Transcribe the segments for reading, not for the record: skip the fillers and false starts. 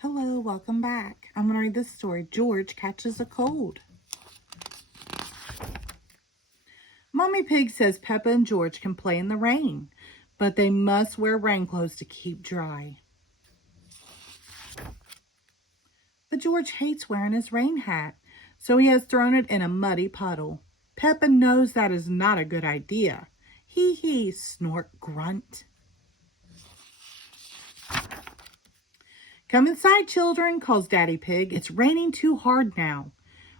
Hello, welcome back. I'm going to read this story. George Catches a Cold. Mommy Pig says Peppa and George can play in the rain, but they must wear rain clothes to keep dry. But George hates wearing his rain hat, so he has thrown it in a muddy puddle. Peppa knows that is not a good idea. Hee hee, snort, grunt. Come inside, children, calls Daddy Pig. It's raining too hard now.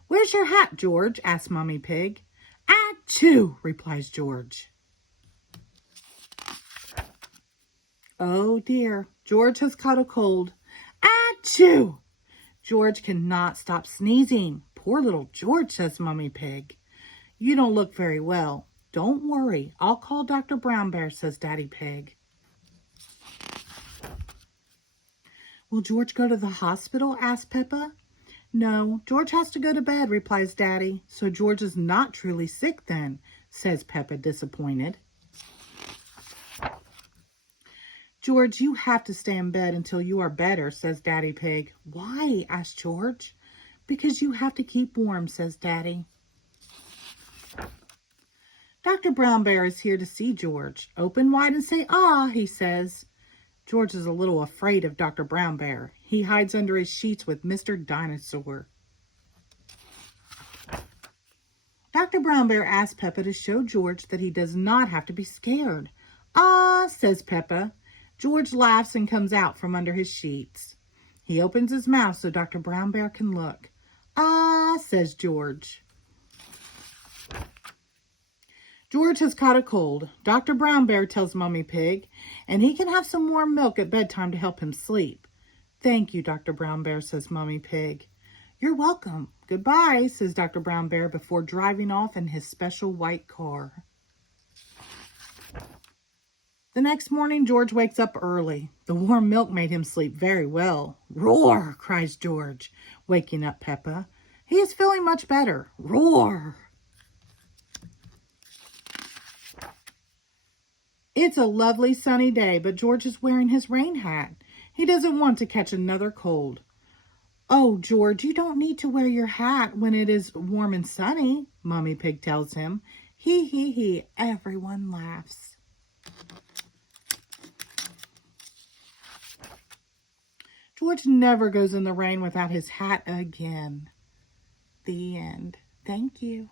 Where's your hat, George? asks Mommy Pig. Achoo, replies George. Oh dear, George has caught a cold. Achoo! George cannot stop sneezing. Poor little George, says Mommy Pig. You don't look very well. Don't worry, I'll call Dr. Brown Bear, says Daddy Pig. Will George go to the hospital? asks Peppa. No, George has to go to bed, replies Daddy. So George is not truly sick then, says Peppa, disappointed. George, you have to stay in bed until you are better, says Daddy Pig. Why? asks George. Because you have to keep warm, says Daddy. Dr. Brown Bear is here to see George. Open wide and say, ah, he says. George is a little afraid of Dr. Brown Bear. He hides under his sheets with Mr. Dinosaur. Dr. Brown Bear asks Peppa to show George that he does not have to be scared. Ah, says Peppa. George laughs and comes out from under his sheets. He opens his mouth so Dr. Brown Bear can look. Ah, says George. George has caught a cold. Dr. Brown Bear tells Mommy Pig, and he can have some warm milk at bedtime to help him sleep. Thank you, Dr. Brown Bear, says Mommy Pig. You're welcome. Goodbye, says Dr. Brown Bear before driving off in his special white car. The next morning, George wakes up early. The warm milk made him sleep very well. Roar, cries George, waking up Peppa. He is feeling much better. Roar. It's a lovely sunny day, but George is wearing his rain hat. He doesn't want to catch another cold. Oh, George, you don't need to wear your hat when it is warm and sunny, Mommy Pig tells him. Hee hee hee, everyone laughs. George never goes in the rain without his hat again. The end. Thank you.